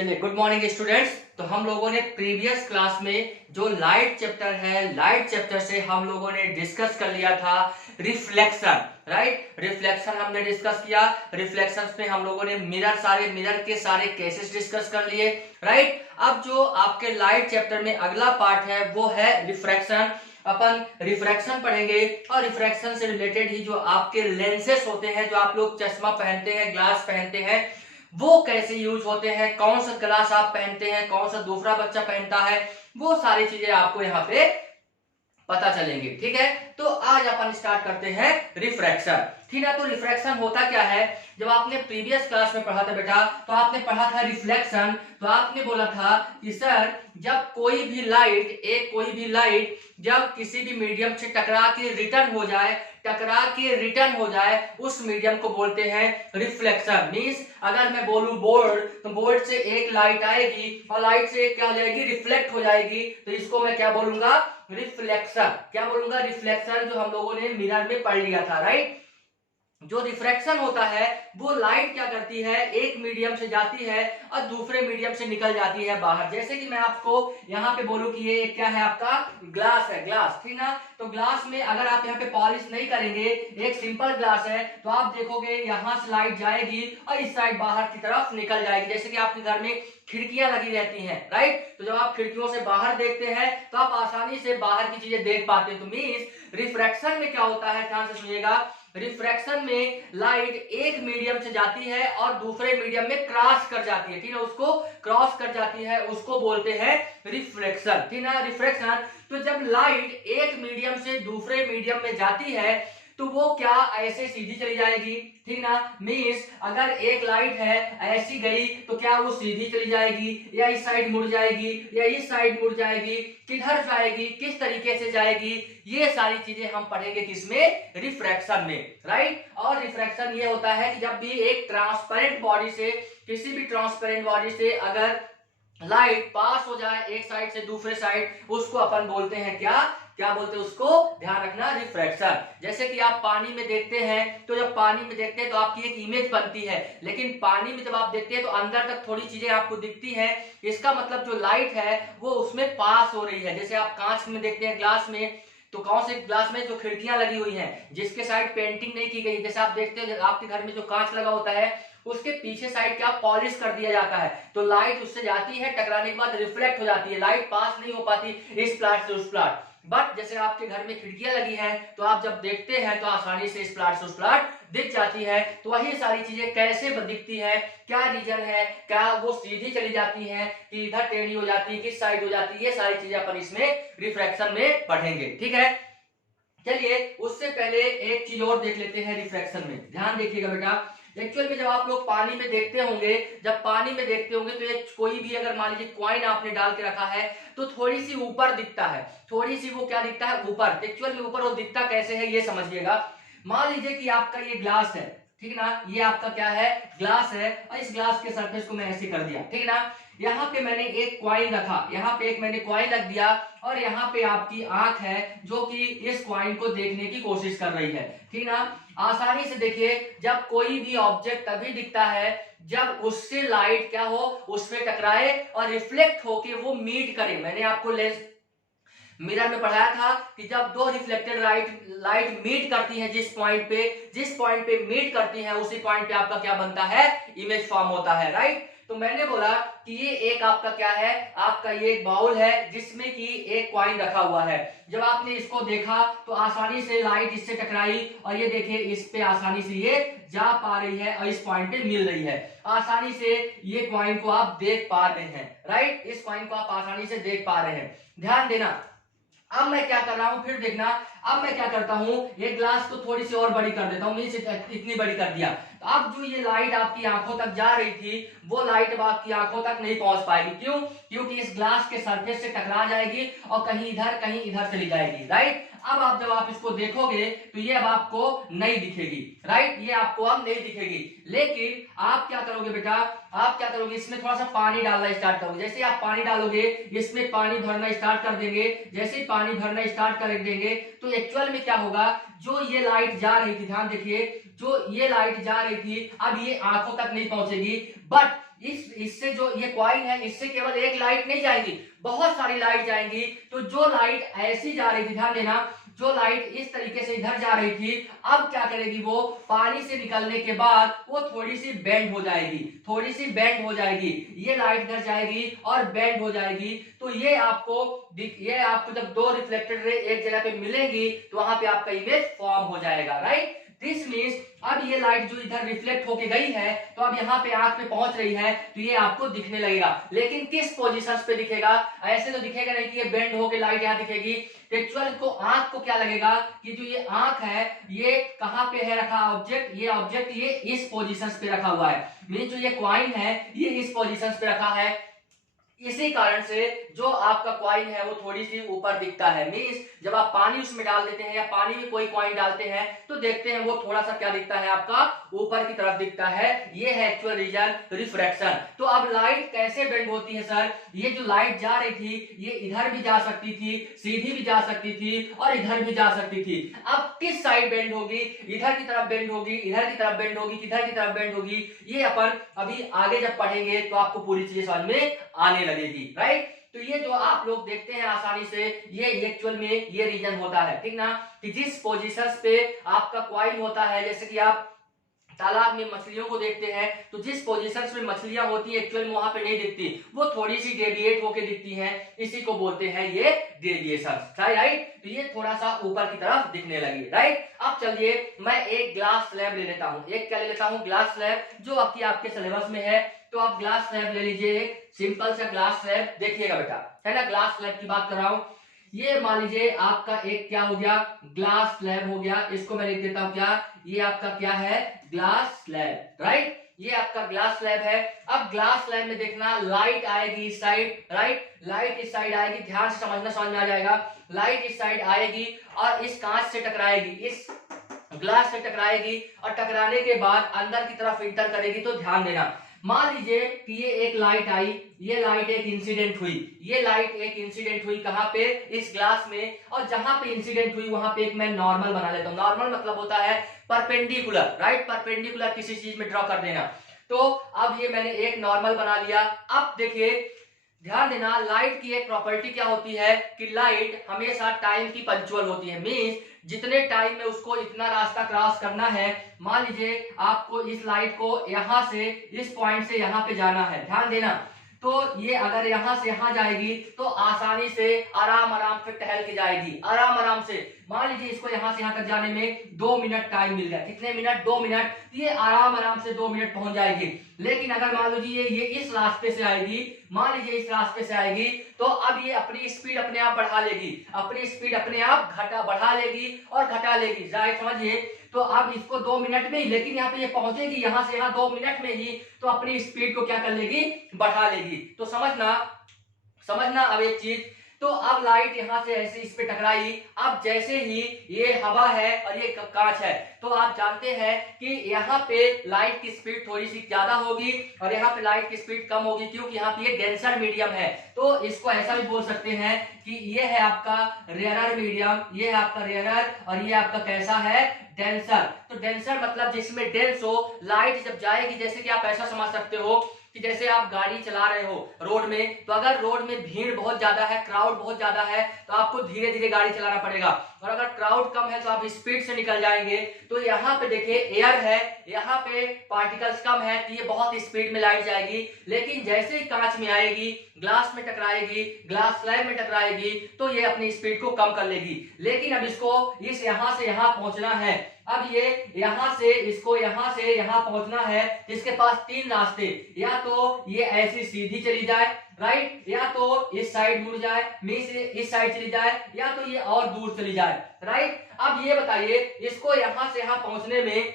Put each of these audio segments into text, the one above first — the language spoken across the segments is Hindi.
चलिए, गुड मॉर्निंग स्टूडेंट्स। तो हम लोगों ने प्रीवियस क्लास में जो लाइट चैप्टर है, लाइट चैप्टर से हम लोगों ने डिस्कस कर लिया था रिफ्लेक्शन, राइट। रिफ्लेक्शन हमने डिस्कस किया। रिफ्लेक्शन में हम लोगों ने मिरर के सारे केसेस डिस्कस कर लिए, राइट। अब जो आपके लाइट चैप्टर में अगला पार्ट है वो है रिफ्रैक्शन। अपन रिफ्रैक्शन पढ़ेंगे और रिफ्रैक्शन से रिलेटेड ही जो आपके लेंसेस होते हैं, जो आप लोग चश्मा पहनते हैं, ग्लास पहनते हैं, वो कैसे यूज होते हैं, कौन सा ग्लास आप पहनते हैं, कौन सा दूसरा बच्चा पहनता है, वो सारी चीजें आपको यहाँ पे पता चलेंगे। ठीक है, तो आज अपन स्टार्ट करते हैं रिफ्रैक्शन। ठीक है, तो रिफ्रैक्शन होता क्या है? जब आपने प्रीवियस क्लास में पढ़ा था बेटा, तो आपने पढ़ा था रिफ्लेक्शन। तो आपने बोला था कि सर जब कोई भी लाइट जब किसी भी मीडियम से टकरा के रिटर्न हो जाए उस मीडियम को बोलते हैं रिफ्लेक्शन। मींस अगर मैं बोलूं बोर्ड, तो बोर्ड से एक लाइट आएगी और लाइट से क्या हो जाएगी, रिफ्लेक्ट हो जाएगी, तो इसको मैं क्या बोलूंगा, रिफ्लेक्शन। क्या बोलूंगा, रिफ्लेक्शन, जो हम लोगों ने मिरर में पढ़ लिया था, राइट। जो रिफ्रैक्शन होता है वो लाइट क्या करती है, एक मीडियम से जाती है और दूसरे मीडियम से निकल जाती है बाहर। जैसे कि मैं आपको यहाँ पे बोलूं कि ये क्या है, आपका ग्लास है, ग्लास, ठीक ना। तो ग्लास में अगर आप यहाँ पे पॉलिश नहीं करेंगे, एक सिंपल ग्लास है, तो आप देखोगे यहाँ से लाइट जाएगी और इस साइड बाहर की तरफ निकल जाएगी। जैसे कि आपके घर में खिड़कियां लगी रहती हैं, राइट। तो जब आप खिड़कियों से बाहर देखते हैं तो आप आसानी से बाहर की चीजें देख पाते हैं। तो मींस रिफ्रैक्शन में क्या होता है, ध्यान से सुनिएगा। रिफ्रैक्शन में लाइट एक मीडियम से जाती है और दूसरे मीडियम में क्रॉस कर जाती है, ठीक है, उसको क्रॉस कर जाती है, उसको बोलते हैं रिफ्रैक्शन, ठीक है, रिफ्रैक्शन। तो जब लाइट एक मीडियम से दूसरे मीडियम में जाती है तो वो क्या ऐसे सीधी चली जाएगी, ठीक ना। मींस अगर एक लाइट है ऐसी गई तो क्या वो सीधी चली जाएगी, या इस साइड मुड़ जाएगी, या इस साइड मुड़ जाएगी, किधर जाएगी, किस तरीके से जाएगी, ये सारी चीजें हम पढ़ेंगे किसमें, रिफ्रैक्शन में, राइट। और रिफ्रैक्शन ये होता है कि जब भी एक ट्रांसपेरेंट बॉडी से, किसी भी ट्रांसपेरेंट बॉडी से अगर लाइट पास हो जाए एक साइड से दूसरे साइड, उसको अपन बोलते हैं क्या, क्या बोलते हैं उसको, ध्यान रखना, रिफ्रैक्शन। जैसे कि आप पानी में देखते हैं, तो जब पानी में देखते हैं तो आपकी एक इमेज बनती है, लेकिन पानी में जब आप देखते हैं तो अंदर तक थोड़ी चीजें आपको दिखती हैं। इसका मतलब जो लाइट है वो उसमें पास हो रही है। जैसे आप कांच में देखते हैं, ग्लास में, तो कौन से ग्लास में जो खिड़कियां लगी हुई हैं, जिसके साइड पेंटिंग नहीं की गई, जैसे आप देखते हो आपके घर में जो कांच लगा होता है उसके पीछे साइड क्या पॉलिश कर दिया जाता है, तो लाइट उससे जाती है, टकराने के बाद रिफ्लेक्ट हो जाती है, लाइट पास नहीं हो पाती इस प्लाट से उस प्लाट। बट जैसे आपके घर में खिड़कियां लगी हैं तो आप जब देखते हैं तो आसानी से इस प्लाट से उस प्लाट दिख जाती है। तो वही सारी चीजें कैसे दिखती है, क्या रीजन है, क्या वो सीधी चली जाती है कि इधर टेढ़ी हो जाती है, किस साइड हो जाती है, ये सारी चीजें अपन इसमें रिफ्रैक्शन में पढ़ेंगे, ठीक है। चलिए, उससे पहले एक चीज और देख लेते हैं रिफ्रैक्शन में, ध्यान देखिएगा बेटा। एक्चुअल में जब आप लोग पानी में देखते होंगे, तो एक कोई भी अगर मान लीजिए कॉइन आपने डाल के रखा है तो थोड़ी सी ऊपर दिखता है, थोड़ी सी वो क्या दिखता है, ऊपर। एक्चुअल में ऊपर वो दिखता कैसे है ये समझिएगा। मान लीजिए कि आपका ये ग्लास है, ठीक ना, ये आपका क्या है, ग्लास है, और इस ग्लास के सरफेस को मैं ऐसे कर दिया, ठीक ना। यहाँ पे मैंने एक कॉइन रखा, यहाँ पे एक मैंने कॉइन रख दिया, और यहाँ पे आपकी आंख है जो कि इस कॉइन को देखने की कोशिश कर रही है, ठीक ना। आसानी से देखिए, जब कोई भी ऑब्जेक्ट तभी दिखता है जब उससे लाइट क्या हो, उसमें टकराए और रिफ्लेक्ट होके वो मीट करे। मैंने आपको लेंस मिरर में पढ़ाया था कि जब दो रिफ्लेक्टेड लाइट मीट करती है, जिस पॉइंट पे मीट करती है उसी पॉइंट पे आपका क्या बनता है, इमेज फॉर्म होता है, राइट। तो मैंने बोला कि ये एक आपका क्या है, आपका ये एक बाउल है जिसमें कि एक कॉइन रखा हुआ है। जब आपने इसको देखा तो आसानी से लाइट इससे टकराई और ये देखिए इस पे आसानी से ये जा पा रही है और इस पॉइंट पे मिल रही है। आसानी से ये कॉइन को आप देख पा रहे हैं, राइट, इस कॉइन को आप आसानी से देख पा रहे हैं। ध्यान देना, अब मैं क्या कर रहा हूं, फिर देखना, अब मैं क्या करता हूं, ये ग्लास को थोड़ी सी और बड़ी कर देता हूं, इतनी बड़ी कर दिया। तो अब जो ये लाइट आपकी आंखों तक जा रही थी वो लाइट अब आपकी आंखों तक नहीं पहुंच पाएगी। क्यों? क्योंकि इस ग्लास के सरफेस से टकरा जाएगी और कहीं इधर चली जाएगी, राइट। अब आप जब आप इसको देखोगे तो ये अब आपको नहीं दिखेगी, राइट, ये आपको अब नहीं दिखेगी। लेकिन आप क्या करोगे बेटा, आप क्या करोगे, इसमें थोड़ा सा पानी डालना स्टार्ट करोगे। जैसे आप पानी डालोगे, इसमें पानी भरना स्टार्ट कर देंगे, जैसे पानी भरना स्टार्ट कर देंगे तो एक्चुअल में क्या होगा, जो ये लाइट जा रही थी, ध्यान देखिए, जो ये लाइट जा रही थी अब ये आंखों तक नहीं पहुंचेगी, बट इससे जो ये कॉइल है इससे केवल एक लाइट नहीं जाएगी, बहुत सारी लाइट जाएंगी। तो जो लाइट ऐसी जा रही थी, ध्यान देना, जो लाइट इस तरीके से इधर जा रही थी, अब क्या करेगी, वो पानी से निकलने के बाद वो थोड़ी सी बेंड हो जाएगी, थोड़ी सी बेंड हो जाएगी, ये लाइट इधर जाएगी और बेंड हो जाएगी। तो ये आपको जब दो रिफ्लेक्टेड रे एक जगह पे मिलेंगी तो वहां पे आपका इमेज फॉर्म हो जाएगा, राइट। दिस मीन्स अब ये लाइट जो इधर रिफ्लेक्ट होके गई है तो अब यहाँ पे आंख पे पहुंच रही है तो ये आपको दिखने लगेगा। लेकिन किस पोजीशंस पे दिखेगा, ऐसे तो दिखेगा नहीं कि ये बेंड होके लाइट यहाँ दिखेगी। एक्चुअल को आंख को क्या लगेगा कि जो ये आंख है ये कहाँ पे है रखा ऑब्जेक्ट, ये ऑब्जेक्ट ये इस पोजीशंस पे रखा हुआ है, मीन्स जो ये कॉइन है ये इस पोजीशंस पे रखा है। इसी कारण से जो आपका कॉइन है वो थोड़ी सी ऊपर दिखता है। मींस जब आप पानी उसमें डाल देते हैं या पानी में कोई कॉइन डालते हैं तो देखते हैं वो थोड़ा सा क्या दिखता है, आपका ऊपर की तरफ दिखता है। ये है एक्चुअल रीजन रिफ्रैक्शन। तो अब लाइट कैसे बेंड होती है सर, ये जो लाइट जा रही थी ये इधर भी जा सकती थी, सीधी भी जा सकती थी और इधर भी जा सकती थी। अब किस साइड बेंड होगी, इधर की तरफ बेंड होगी, इधर की तरफ बेंड होगी, किधर की तरफ बेंड होगी, ये अपन अभी आगे जब पढ़ेंगे तो आपको पूरी चीजें समझ में आने लगेगी, राइट। तो ये जो आप लोग देखते हैं आसानी से, ये एक्चुअल में ये रीजन होता है, ठीक ना, कि जिस पोजीशंस पे आपका कॉइल होता है, जैसे कि आप तालाब में मछलियों को देखते हैं तो जिस पोजीशंस में मछलियां होती है एक्चुअल में वहां पे नहीं दिखती, वो थोड़ी सी डेविएट होके दिखती हैं, इसी को बोलते हैं ये डेविएशंस, राइट। तो ये थोड़ा सा ऊपर की तरफ दिखने लगी, राइट। अब चलिए मैं एक ग्लास स्लैब ले लेता हूं, एक क्या ले लेता हूं, ग्लास स्लैब, जो आपके सिलेबस में है। तो आप ग्लास स्लैब ले लीजिए, एक सिंपल सा ग्लास स्लैब, देखिएगा बेटा, है ना, ग्लास स्लैब की बात कर रहा हूं। ये मान लीजिए आपका एक क्या हो गया, ग्लास स्लैब हो गया, इसको मैं लिख देता हूं क्या, ये आपका क्या है, ग्लास स्लैब, राइट। ये आपका ग्लास स्लैब है। अब ग्लास स्लैब में देखना लाइट आएगी इस साइड, राइट, लाइट इस साइड आएगी, ध्यान से समझना, समझ में आ जाएगा। लाइट इस साइड आएगी और इस कांच से टकराएगी, इस ग्लास से टकराएगी और टकराने के बाद अंदर की तरफ इंटर करेगी। तो ध्यान देना, मान लीजिए कि ये एक लाइट आई, ये लाइट एक इंसिडेंट हुई, ये लाइट एक इंसिडेंट हुई कहां पे, इस ग्लास में, और जहां पे इंसिडेंट हुई वहां पे एक मैं नॉर्मल बना लेता हूं। नॉर्मल मतलब होता है परपेंडिकुलर, राइट, परपेंडिकुलर किसी चीज में ड्रॉ कर देना। तो अब ये मैंने एक नॉर्मल बना लिया। अब देखिए ध्यान देना, लाइट की एक प्रॉपर्टी क्या होती है कि लाइट हमेशा टाइम की पंक्चुअल होती है, मींस जितने टाइम में उसको इतना रास्ता क्रॉस करना है, मान लीजिए आपको इस लाइट को यहां से इस पॉइंट से यहां पे जाना है, ध्यान देना, तो ये अगर यहां से यहां जाएगी तो आसानी से आराम आराम से टहल के जाएगी, आराम आराम से। मान लीजिए इसको यहां से यहां तक जाने में 2 मिनट टाइम मिल गया, कितने मिनट, 2 मिनट, ये आराम आराम से 2 मिनट पहुंच जाएगी। लेकिन अगर मान लीजिए ये इस रास्ते से आएगी, मान लीजिए इस रास्ते से आएगी, तो अब ये अपनी स्पीड अपने आप बढ़ा लेगी, अपनी स्पीड अपने आप बढ़ा लेगी और घटा लेगी, राइट, समझिए। तो अब इसको 2 मिनट में ही, लेकिन यहाँ पे ये पहुंचेगी यहां से यहां 2 मिनट में ही, तो अपनी स्पीड को क्या कर लेगी, बढ़ा लेगी। तो समझना अब एक चीज, तो अब लाइट यहां से ऐसे इस पे टकराई, अब जैसे ही ये हवा है और ये कांच है, तो आप जानते हैं कि यहाँ पे लाइट की स्पीड थोड़ी सी ज्यादा होगी और यहाँ पे लाइट की स्पीड कम होगी, क्योंकि यहाँ पे ये डेंसर मीडियम है। तो इसको ऐसा भी बोल सकते हैं कि ये है आपका रेयरर मीडियम, ये है आपका रेयरर और ये आपका कैसा है, डेंसर। तो डेंसर मतलब जिसमें डेंस हो, लाइट जब जाएगी, जैसे कि आप ऐसा समझ सकते हो कि जैसे आप गाड़ी चला रहे हो रोड में, तो अगर रोड में भीड़ बहुत ज्यादा है, क्राउड बहुत ज्यादा है, तो आपको धीरे धीरे गाड़ी चलाना पड़ेगा, और अगर क्राउड कम है तो आप स्पीड से निकल जाएंगे। तो यहाँ पे देखिए एयर है, यहाँ पे पार्टिकल्स कम है, तो ये बहुत स्पीड में लाइट जाएगी। लेकिन जैसे ही कांच में आएगी, ग्लास में टकराएगी, ग्लास स्लैब में टकराएगी, तो ये अपनी स्पीड को कम कर लेगी। लेकिन अब इसको इस यहाँ से यहाँ पहुंचना है, अब ये यहां से इसको यहां से यहां पहुंचना है, इसके पास 3 रास्ते, या तो ये ऐसी सीधी चली जाए, राइट, या तो इस साइड मुड़ जाए, मींस इस साइड चली जाए, या तो ये और दूर चली जाए, राइट। अब ये बताइए इसको यहां से यहां पहुंचने में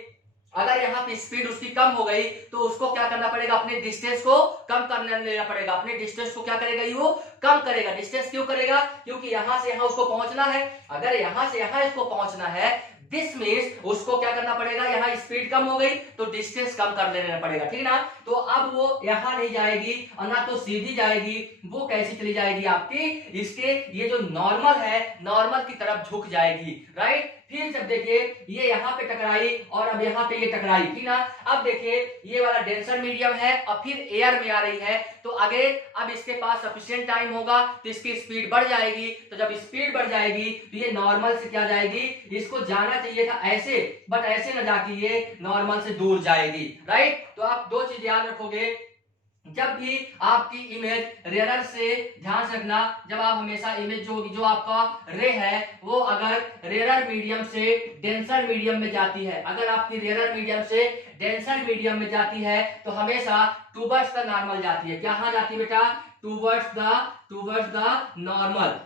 अगर यहाँ पे स्पीड उसकी कम हो गई तो उसको क्या करना पड़ेगा, अपने डिस्टेंस को कम करने लेना पड़ेगा, अपने डिस्टेंस को क्या करेगा, वो कम करेगा। डिस्टेंस क्यों करेगा, क्योंकि यहाँ से यहाँ उसको पहुंचना है, अगर यहाँ से यहाँ इसको पहुंचना है, दिस मीन्स उसको क्या करना पड़ेगा, यहाँ स्पीड कम हो गई तो डिस्टेंस कम कर लेना पड़ेगा, ठीक ना। तो अब वो यहाँ नहीं जाएगी और ना तो सीधी जाएगी, वो कैसी चली जाएगी आपकी, इसके ये जो नॉर्मल है, नॉर्मल की तरफ झुक जाएगी, राइट। फिर जब देखिए ये यहाँ पे टकराई और अब यहाँ पे ये टकराई, ठीक ना। अब देखिए ये वाला डेंसर मीडियम है और फिर एयर में आ रही है, तो अगेन अब इसके पास सफिशिएंट टाइम होगा तो इसकी स्पीड बढ़ जाएगी। तो जब स्पीड बढ़ जाएगी तो ये नॉर्मल से क्या जाएगी, इसको जाना चाहिए था ऐसे, बट ऐसे न जाके ये नॉर्मल से दूर जाएगी, राइट। तो आप दो चीज याद रखोगे, जब भी आपकी इमेज रेयर से, ध्यान से रखना, जब आप हमेशा इमेज जो आपका रे है वो अगर रेयर मीडियम से डेंसर मीडियम में जाती है, अगर आपकी रेयर मीडियम से डेंसर मीडियम में जाती है तो हमेशा टूवर्ड्स द नॉर्मल जाती है। कहाँ जाती है बेटा, टूवर्ड्स द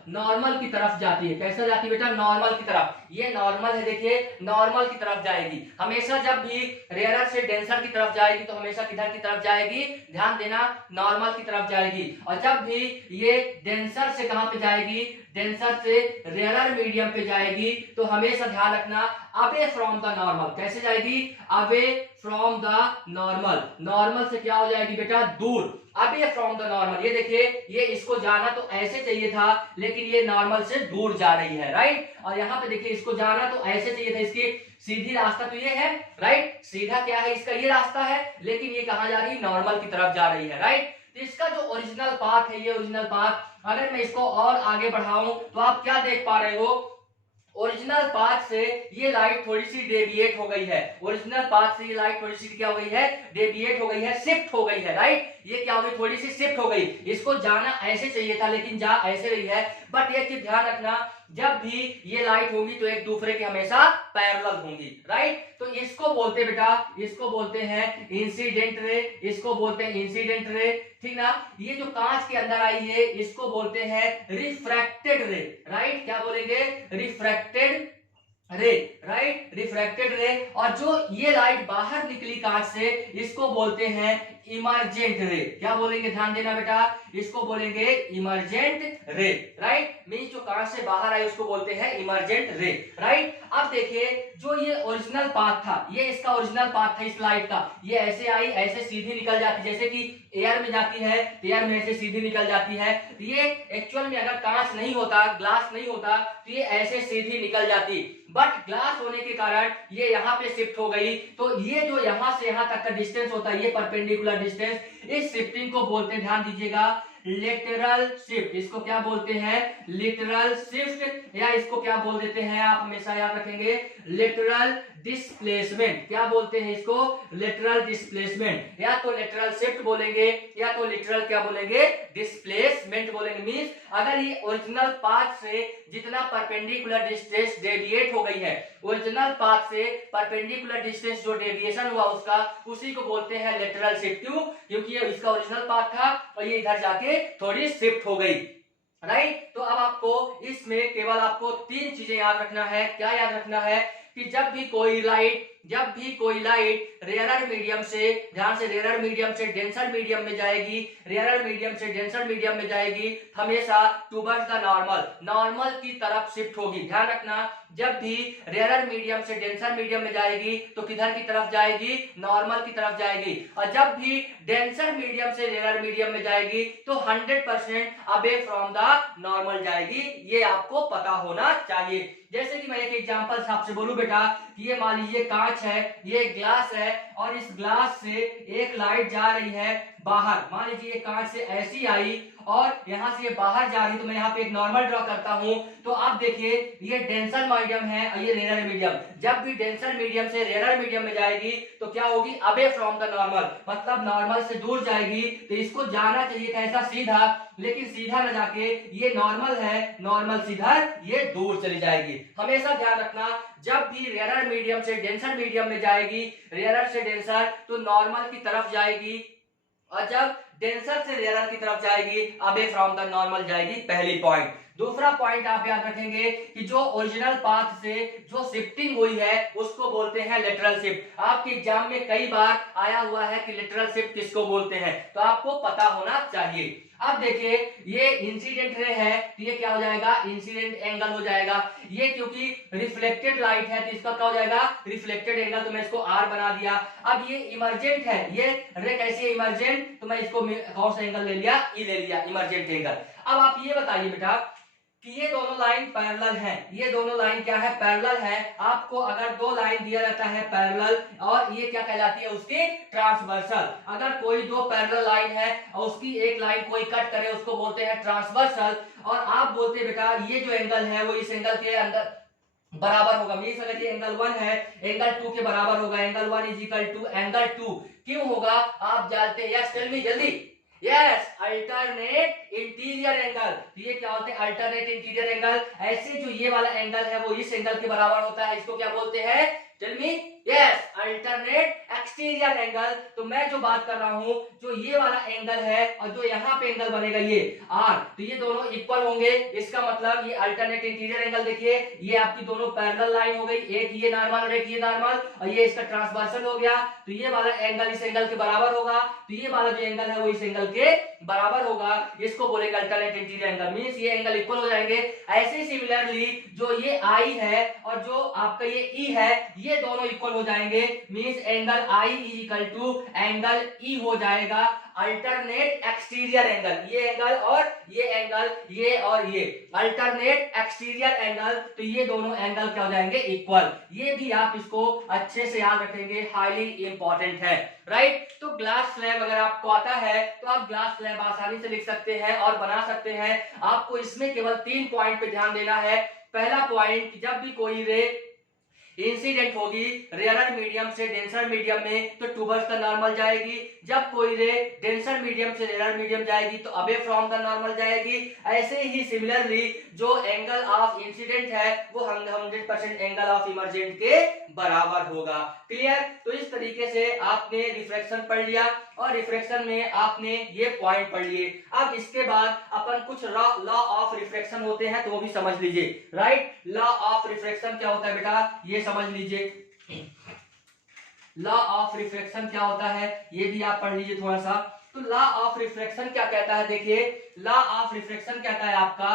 नॉर्मल की तरफ जाती है। कैसा जाती है बेटा, नॉर्मल की तरफ। ये नॉर्मल है, देखिए नॉर्मल की तरफ जाएगी हमेशा। जब भी रेयर से डेंसर की तरफ जाएगी तो हमेशा किधर की तरफ जाएगी, ध्यान देना, नॉर्मल की तरफ जाएगी। और जब भी ये डेंसर से कहां पे जाएगी, डेंसर से रेयर मीडियम पे जाएगी तो हमेशा ध्यान रखना अवे फ्रॉम द नॉर्मल। कैसे जाएगी, अवे फ्रॉम द नॉर्मल से क्या हो जाएगी बेटा, दूर, अवे फ्रॉम द नॉर्मल। ये देखिए ये इसको जाना तो ऐसे चाहिए था लेकिन ये नॉर्मल से दूर जा रही है, राइट। और यहाँ पे देखिए इसको जाना तो ऐसे चाहिए था, इसकी सीधी रास्ता तो ये है, राइट, सीधा क्या है इसका, ये रास्ता है, लेकिन ये कहां जा रही है, नॉर्मल की तरफ जा रही है, राइट। तो इसका जो ओरिजिनल पाथ है, ये ओरिजिनल पाथ अगर मैं इसको और आगे बढ़ाऊं तो आप क्या देख पा रहे हो, ओरिजिनल पाथ से ये लाइट थोड़ी सी डेविएट हो गई है, ओरिजिनल पाथ से ये लाइट थोड़ी सी क्या हो गई है, डेविएट हो गई है, शिफ्ट हो गई है, राइट। ये क्या हो गई, थोड़ी सी शिफ्ट हो गई। इसको जाना ऐसे चाहिए था लेकिन जा ऐसे रही है। बट ये चीज ध्यान रखना, जब भी ये लाइट होंगी तो एक दूसरे के हमेशा पैरेलल होंगी, राइट। तो इसको बोलते बेटा, इसको बोलते हैं इंसिडेंट रे, इसको बोलते हैं इंसिडेंट रे, ठीक ना। ये जो कांच के अंदर आई है इसको बोलते हैं रिफ्रैक्टेड रे, राइट। क्या बोलेंगे, रिफ्रैक्टेड रे, राइट, रिफ्रैक्टेड रे। और जो ये लाइट बाहर निकली कांच से इसको बोलते हैं इमर्जेंट रे। क्या बोलेंगे, ध्यान देना बेटा, इसको बोलेंगे इमर्जेंट रे, राइट। मींस जो कांच से बाहर आई उसको बोलते हैं इमर्जेंट रे, राइट। अब देखिए जो ये ओरिजिनल पाथ था, ये इसका ओरिजिनल पाथ था इस लाइट का, ये ऐसे आई, ऐसे सीधी निकल जाती, जैसे कि एयर में जाती है तो एयर में ऐसे सीधी निकल जाती है। तो ये एक्चुअल में अगर कांच नहीं होता, ग्लास नहीं होता तो ये ऐसे सीधी निकल जाती, बट ग्लास होने के कारण ये यहाँ पे शिफ्ट हो गई। तो ये जो यहाँ से यहाँ तक का डिस्टेंस होता है, ये परपेंडिकुलर डिस्टेंस, इस शिफ्टिंग को बोलते हैं, ध्यान दीजिएगा, लेटरल शिफ्ट। इसको क्या बोलते हैं, लेटरल शिफ्ट, या इसको क्या बोल देते हैं, आप हमेशा याद रखेंगे, लेटरल डिस्प्लेसमेंट। क्या बोलते हैं इसको, लेटरल डिस्प्लेसमेंट, या तो लेटरल शिफ्ट बोलेंगे या तो लेटरल क्या बोलेंगे, डिस्प्लेसमेंट बोलेंगे। मींस अगर ये ओरिजिनल पाथ से जितना परपेंडिकुलर डिस्टेंस डेविएट हो गई है, ओरिजिनल पाथ से परपेंडिकुलर डिस्टेंस जो डेविएशन हुआ उसका, उसी को बोलते हैं लेटरल शिफ्ट। क्यों, क्योंकि ये इसका ओरिजिनल पाथ था और ये इधर जाके थोड़ी शिफ्ट हो गई, राइट। तो अब आपको इसमें केवल आपको तीन चीजें याद रखना है। क्या याद रखना है कि जब भी कोई लाइट रेयर मीडियम से, ध्यान से, रेयर मीडियम से डेंसर मीडियम में जाएगी, रेयर मीडियम से डेंसर मीडियम में जाएगी, हमेशा टुवर्ड्स द नॉर्मल की तरफ शिफ्ट होगी। ध्यान रखना, जब भी रेयर मीडियम से डेंसर मीडियम में जाएगी तो किधर की तरफ जाएगी, नॉर्मल की तरफ जाएगी। और जब भी डेंसर मीडियम से रेयर मीडियम में जाएगी तो 100% अवे फ्रॉम द नॉर्मल जाएगी। ये आपको पता होना चाहिए। जैसे कि मैं एक एग्जांपल आपसे बोलूं बेटा, कि ये मान लीजिए कांच है, ये ग्लास है और इस ग्लास से एक लाइट जा रही है बाहर। मान लीजिए ये कांच से ऐसी आई और यहां से ये बाहर जा रही, तो मैं यहाँ पे एक नॉर्मल ड्रॉ करता हूं। तो आप देखिए ये डेंसर मीडियम है और ये रेयर मीडियम। जब भी डेंसर मीडियम से रेयर मीडियम में जाएगी तो क्या होगी, अवे फ्रॉम द नॉर्मल, मतलब नॉर्मल से दूर जाएगी। तो इसको जाना चाहिए था ऐसा सीधा, लेकिन सीधा न जाके ये नॉर्मल है, नॉर्मल सीधा ये दूर चली जाएगी। हमेशा ध्यान रखना, जब भी रेयर मीडियम से डेंसर मीडियम में जाएगी, रेयर से डेंसर, तो नॉर्मल की तरफ जाएगी, और जब डेंसर से रेयर की तरफ जाएगी अवे फ्रॉम द नॉर्मल जाएगी। पहली पॉइंट। दूसरा पॉइंट आप याद रखेंगे कि जो ओरिजिनल पाथ से जो शिफ्टिंग हुई है उसको बोलते हैं लेटरल शिफ्ट। आपके एग्जाम में कई बार आया हुआ है कि लेटरल शिफ्ट किसको बोलते हैं, तो आपको पता होना चाहिए। अब देखिए ये इंसिडेंट रे है तो ये क्या हो जाएगा, इंसिडेंट एंगल हो जाएगा। ये क्योंकि रिफ्लेक्टेड लाइट है तो इसका क्या हो जाएगा, रिफ्लेक्टेड एंगल, तो मैं इसको आर बना दिया। अब ये इमर्जेंट है, ये रे कैसी है, इमर्जेंट, तो मैं इसको कौन सा एंगल ले लिया, ई ले लिया, इमर्जेंट एंगल। अब आप ये बताइए बेटा कि ये दोनों लाइन पैरेलल हैं। ये दोनों लाइन क्या है? पैरेलल है। आपको अगर दो लाइन दिया रहता है पैरेलल, और ये क्या कहलाती है? उसकी ट्रांसवर्सल। अगर कोई दो पैरेलल लाइन है और उसकी एक लाइन कोई कट करे, उसको बोलते हैं ट्रांसवर्सल। और आप बोलते हैं बेटा ये जो एंगल है वो इस एंगल के अंदर बराबर होगा। मीन्स अगर ये एंगल 1 है, एंगल 2 के बराबर होगा। Angle 1 is equal to angle 2। क्यों होगा आप जानते हैं? यस, टेल मी जल्दी। Yes, alternate interior angle. ये क्या होते हैं? Alternate interior angle. ऐसे जो ये वाला एंगल है वो इस एंगल के बराबर होता है, इसको क्या बोलते हैं? Tell me. Yes, alternate exterior angle. तो मैं जो बात कर रहा हूं, जो ये वाला एंगल है और जो यहाँ पे एंगल बनेगा ये आर, तो ये दोनों इक्वल होंगे। इसका मतलब ये अल्टरनेट इंटीरियर एंगल देखिए, ये आपकी दोनों पैरेलल लाइन हो गई, एक ये नॉर्मल और एक ये नॉर्मल, और ये इसका ट्रांसवर्सल हो गया। तो ये वाला एंगल इस एंगल के बराबर होगा, तो ये वाला जो एंगल है वो इस एंगल के बराबर होगा। इसको बोलेंगे अल्टरनेट इंटीरियर एंगल। मींस ये एंगल इक्वल हो जाएंगे। ऐसे सिमिलरली जो ये आई है और जो आपका ये ई है, ये दोनों इक्वल हो जाएंगे। Means angle I is equal to angle E हो जाएगा अल्टरनेट एक्सटीरियर एंगल। ये एंगल और ये एंगल, ये और ये अल्टरनेट एक्सटीरियर एंगल। तो ये दोनों एंगल क्या हो जाएंगे? इक्वल। ये भी आप इसको अच्छे से याद रखेंगे, हाईली इंपॉर्टेंट है, राइट। तो ग्लास स्लैब अगर आपको आता है तो आप ग्लास स्लैब आसानी से लिख सकते हैं और बना सकते हैं। आपको इसमें केवल 3 पॉइंट पे ध्यान देना है। पहला पॉइंट, जब भी कोई रे इंसिडेंट होगी रेयर मीडियम से डेंसर मीडियम में, तो टूवर्ड्स द नॉर्मल जाएगी। जब कोई रे डेंसर मीडियम से रेयर मीडियम जाएगी तो अवे फ्रॉम द नॉर्मल जाएगी। ऐसे ही सिमिलरली जो एंगल ऑफ इंसिडेंट है वो 100% एंगल ऑफ इमर्जेंट के बराबर होगा। क्लियर? तो इस तरीके से आपने रिफ्रैक्शन पढ़ लिया और रिफ्रैक्शन में आपने ये पॉइंट पढ़ लिए। अब इसके बाद अपन कुछ लॉ ऑफ रिफ्रैक्शन होते हैं तो वो भी समझ लीजिए, राइट। लॉ ऑफ रिफ्रैक्शन क्या होता है बेटा? ये समझ लीजिए। लॉ ऑफ रिफ्रैक्शन क्या होता है ये भी आप पढ़ लीजिए थोड़ा सा। तो लॉ ऑफ रिफ्रैक्शन क्या कहता है? देखिए, लॉ ऑफ रिफ्रैक्शन कहता है आपका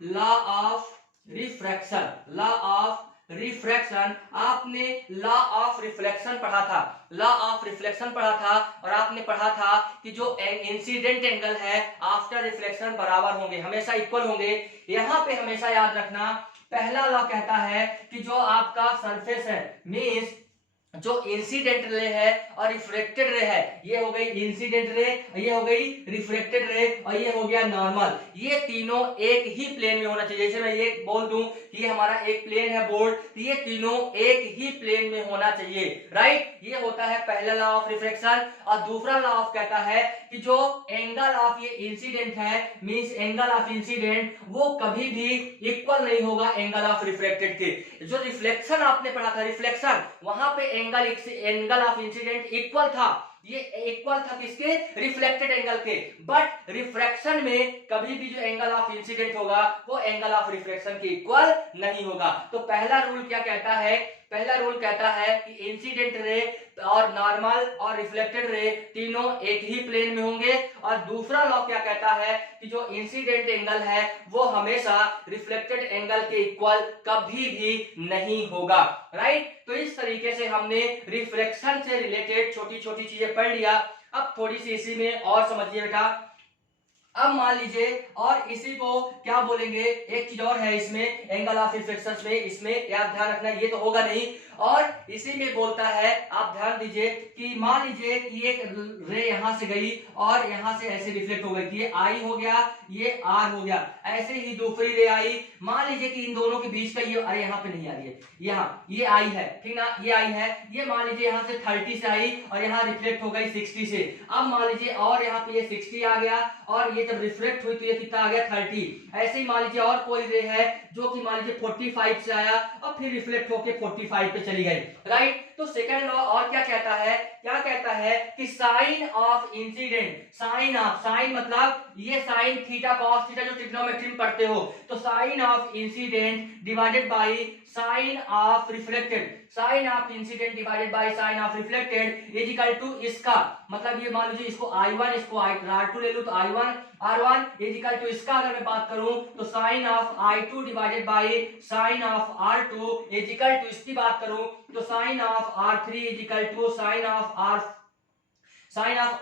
law of refraction. Law of refraction, आपने लॉ ऑफ रिफ्लेक्शन पढ़ा था, लॉ ऑफ रिफ्लेक्शन पढ़ा था, और आपने पढ़ा था कि जो इंसिडेंट एंगल है आफ्टर रिफ्लेक्शन बराबर होंगे, हमेशा इक्वल होंगे। यहां पे हमेशा याद रखना, पहला लॉ कहता है कि जो आपका सरफेस है, मींस जो इंसिडेंट रे है और रिफ्लेक्टेड रे है, ये हो गई इंसिडेंट रे, ये हो गई रिफ्लेक्टेड रे, और ये हो गया नॉर्मल। ये तीनों एक ही प्लेन में होना चाहिए। जैसे मैं ये बोल दूं कि ये हमारा एक प्लेन है बोर्ड, तो ये तीनों एक ही प्लेन में होना चाहिए, राइट। ये होता है पहला लॉ ऑफ रिफ्लेक्शन। और दूसरा लॉ ऑफ कहता है कि जो एंगल ऑफ ये इंसिडेंट है, मींस एंगल ऑफ इंसिडेंट, वो कभी भी इक्वल नहीं होगा एंगल ऑफ रिफ्लेक्टेड के। जो रिफ्लेक्शन आपने पढ़ा था, रिफ्लेक्शन, वहां पे एंगल ऑफ इंसिडेंट इक्वल था, ये इक्वल था किसके? रिफ्लेक्टेड एंगल के। बट रिफ्रैक्शन में कभी भी जो एंगल ऑफ इंसिडेंट होगा वो एंगल ऑफ रिफ्लेक्शन के इक्वल नहीं होगा। तो पहला रूल क्या कहता है? पहला रूल कहता है कि इंसिडेंट रे और नॉर्मल और रिफ्लेक्टेड रे तीनों एक ही प्लेन में होंगे। और दूसरा लॉ क्या कहता है कि जो इंसिडेंट एंगल है वो हमेशा रिफ्लेक्टेड एंगल के इक्वल कभी भी नहीं होगा, राइट। तो इस तरीके से हमने रिफ्लेक्शन से रिलेटेड छोटी छोटी चीजें पढ़ लिया। अब थोड़ी सी इसी में और समझिए बेटा। अब मान लीजिए, और इसी को क्या बोलेंगे, एक चीज और है इसमें एंगल ऑफ रिफ्लेक्शन में, इसमें याद ध्यान रखना, ये तो होगा नहीं। और इसी में बोलता है, आप ध्यान दीजिए कि मान लीजिए कि एक रे यहां से गई और यहां से ऐसे रिफ्लेक्ट हो गई, ये आई हो गया, ये आर हो गया। ऐसे ही दूसरी रे आई, मान लीजिए कि इन दोनों के बीच का ये, अरे यहाँ पे नहीं आ रही है, यहाँ ये आई है, ठीक ना, ये आई है। ये मान लीजिए यहाँ से 30 से आई और यहाँ रिफ्लेक्ट हो गई 60 से। अब मान लीजिए और यहाँ पे ये 60 आ गया, और ये जब रिफ्लेक्ट हुई तो ये कितना आ गया? 30। ऐसे ही मान लीजिए और कोई रे है जो कि मान लीजिए 45 से आया और फिर रिफ्लेक्ट होके 45 पे चली गई, राइट। तो सेकंड लॉ और क्या कहता है? क्या कहता है कि sine of incident, sine of, sine मतलब ये साइन थीटा कॉस थीटा जो ट्रिग्नोमेट्री में पढ़ते हो, तो sine of incident divided by sine of reflected, sine of incident divided by sine of reflected is equal to इसका मतलब, ये मान लीजिए इसको I1 इसको R2 ले लूं तो I1 R1 is equal to इसका अगर मैं बात करूं तो sine of I2 divided by sine of R2 is equal to, इसकी बात करूं तो sine of R3 is equal to sine of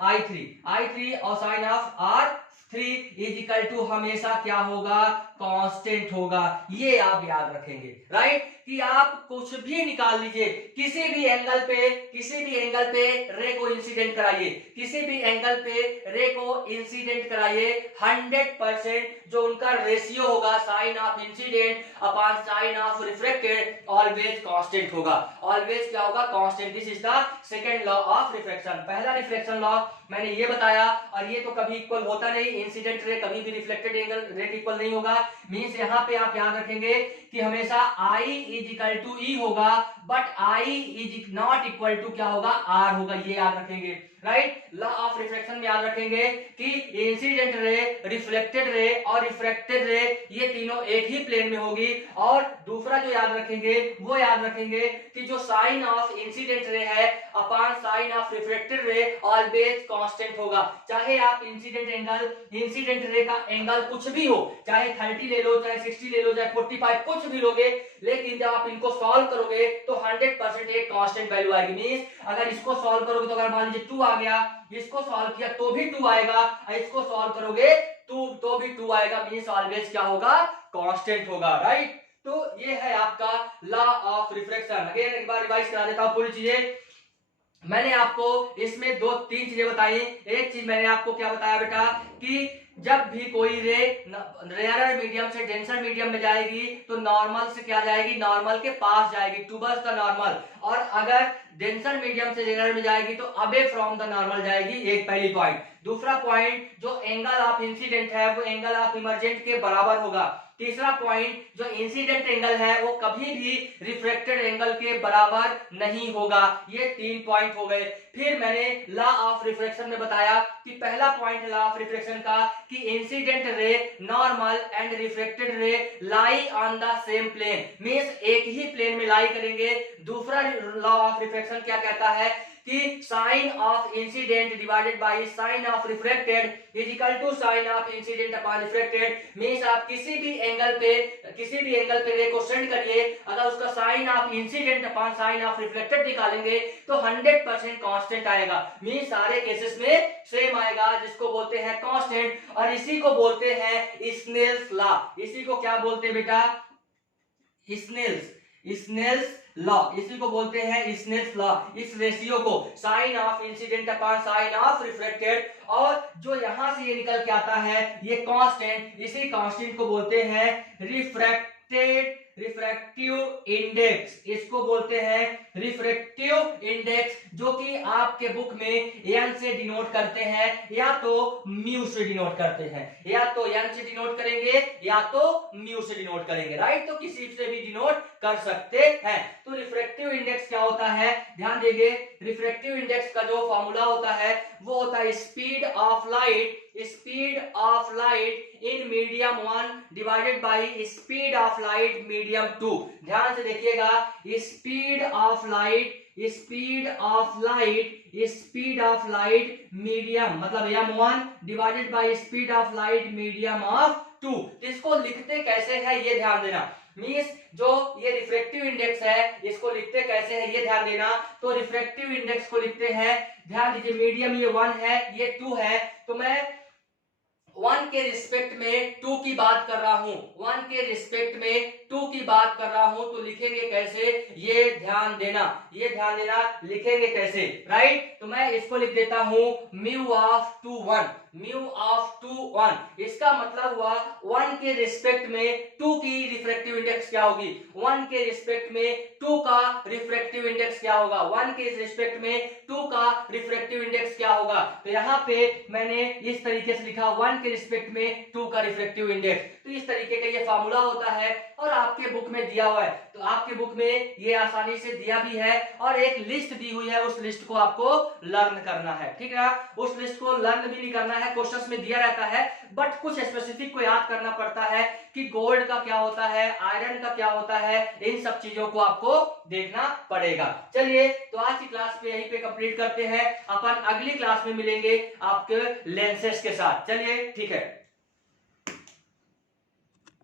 I3 और sine of R3 3 is equal to हमेशा क्या होगा, कांस्टेंट होगा। ये आप याद रखेंगे, राइट, कि आप कुछ भी निकाल लीजिए, किसी भी एंगल पे रे को इंसिडेंट कराइए, किसी भी एंगल पे रे को इंसिडेंट कराइए, 100% जो उनका रेशियो होगा sine of incident upon sine of reflected always constant होगा। ऑलवेज क्या होगा, constant. This is the second law of reflection. पहला रिफ्लेक्शन लॉ मैंने ये बताया, और ये तो कभी इक्वल होता नहीं, इंसिडेंट रे कभी भी रिफ्लेक्टेड एंगल रे इक्वल नहीं होगा। मींस यहाँ पे आप याद रखेंगे कि हमेशा I is equal to E होगा, but I is not equal to क्या होगा, R होगा। ये याद रखेंगे, राइट। लॉ ऑफ रिफ्लेक्शन में याद रखेंगे कि इंसिडेंट रे, रिफ्लेक्टेड रे और रिफ्रैक्टेड रे ये तीनों एक ही प्लेन में होगी। और दूसरा जो याद रखेंगे वो याद रखेंगे कि जो साइन ऑफ इंसिडेंट रे है upon sine of reflected ray always constant होगा। चाहे आप इंसिडेंट रे का एंगल कुछ भी हो, चाहे 30 ले लो, चाहे 60 ले लो, चाहे 45, कुछ भी लोगे, लेकिन जब आप इनको सॉल्व करोगे तो 100% एक कांस्टेंट वैल्यू आएगी। मींस अगर इसको सॉल्व करोगे तो अगर मान लीजिए 2 आ गया, इसको सॉल्व किया तो भी 2 आएगा, और इसको सॉल्व करोगे तो भी 2 आएगा। मींस ऑलवेज क्या होगा, कांस्टेंट होगा, राइट। तो ये है आपका लॉ ऑफ रिफ्लेक्शन। अगेन एक बार रिवाइज करा देता हूं पूरी चीजें। मैंने आपको इसमें 2-3 चीजें बताई। एक चीज मैंने आपको क्या बताया बेटा, कि जब भी कोई रे रेयरर मीडियम से डेंसर मीडियम में जाएगी तो नॉर्मल से क्या जाएगी, नॉर्मल के पास जाएगी, टुवर्ड्स द नॉर्मल। और अगर डेंसर मीडियम से रेयरर में जाएगी तो अवे फ्रॉम द नॉर्मल जाएगी। एक पहली पॉइंट। दूसरा पॉइंट, जो एंगल ऑफ इंसिडेंट है वो एंगल ऑफ इमर्जेंट के बराबर होगा। तीसरा पॉइंट, जो इंसिडेंट एंगल है वो कभी भी रिफ्रैक्टेड एंगल के बराबर नहीं होगा। ये 3 पॉइंट हो गए। फिर मैंने लॉ ऑफ रिफ्लेक्शन में बताया कि पहला पॉइंट लॉ ऑफ रिफ्लेक्शन का कि incident ray, normal and reflected ray lie on the same plane, means एक ही प्लेन में लाई करेंगे। दूसरा लॉ ऑफ रिफ्लेक्शन क्या कहता है कि sine of incident divided by sine of reflected is equal to sine of incident upon reflected. Means आप किसी भी एंगल पे रे को सेंड करिए, अगर उसका sine of incident upon sine of reflected निकालेंगे तो 100% कांस्टेंट आएगा। मींस सारे केसेस में सेम आएगा, जिसको बोलते हैं कांस्टेंट। और इसी को बोलते हैं स्नेल्स लॉ। इसी को क्या बोलते हैं बेटा, स्नेल्स लॉ। इसी को बोलते हैं स्नेल्स लॉ। इस रेशियो को sine of incident upon sine of reflected, और जो यहां से ये निकल के आता है ये कांस्टेंट, इसी कांस्टेंट को बोलते हैं रिफ्रैक्टिव इंडेक्स। इसको बोलते हैं रिफ्रैक्टिव इंडेक्स, जो कि आपके बुक में n से डिनोट करते हैं या तो म्यू से डिनोट करते हैं। या तो n से डिनोट करेंगे या तो म्यू से डिनोट करेंगे, राइट। तो किसी से भी डिनोट कर सकते हैं। तो रिफ्रैक्टिव इंडेक्स क्या होता है, ध्यान देंगे। रिफ्रैक्टिव इंडेक्स का जो फॉर्मूला होता है वो होता है speed of light in medium 1 divided by speed of light medium 2। ध्यान से देखिएगा, स्पीड ऑफ लाइट मीडियम मतलब m1 divided by speed of light medium of 2। इसको लिखते कैसे है ये ध्यान देना। मींस जो ये रिफ्रैक्टिव इंडेक्स है इसको लिखते कैसे है ये ध्यान देना। तो रिफ्रैक्टिव इंडेक्स को लिखते हैं, ध्यान दीजिए, मीडियम ये 1 है, ये 2 है, तो मैं 1 के रिस्पेक्ट में 2 की बात कर रहा हूं, 1 के रिस्पेक्ट में 2 की बात कर रहा हूं। तो लिखेंगे कैसे ये ध्यान देना, लिखेंगे कैसे, राइट। तो मैं इसको लिख देता हूं म्यू ऑफ 2 1। इसका मतलब हुआ 1 के रिस्पेक्ट में 2 की रिफ्रैक्टिव इंडेक्स क्या होगी, 1 के रिस्पेक्ट में 2 का रिफ्रैक्टिव इंडेक्स क्या होगा, 1 के रिस्पेक्ट में 2 का रिफ्रैक्टिव इंडेक्स क्या होगा। तो यहाँ पे मैंने इस तरीके से लिखा 1 के रिस्पेक्ट में 2 का रिफ्रैक्टिव इंडेक्स। तो इस तरीके का ये फार्मूला होता है और आपके बुक में दिया हुआ है। तो आपके बुक में ये आसानी से दिया भी है और एक लिस्ट दी हुई है, उस लिस्ट को आपको लर्न करना है, ठीक है। उस लिस्ट को लर्न भी नहीं करना है, क्वेश्चंस में दिया रहता है, बट कुछ स्पेसिफिक को याद करना पड़ता है कि गोल्ड का क्या होता है, आयरन का क्या होता है, इन सब चीजों को आपको देखना पड़ेगा। चलिए, तो आज की क्लास पे यहीं पे कंप्लीट करते हैं। अपन अगली क्लास में मिलेंगे आपके लेंसेस के साथ। चलिए, ठीक है।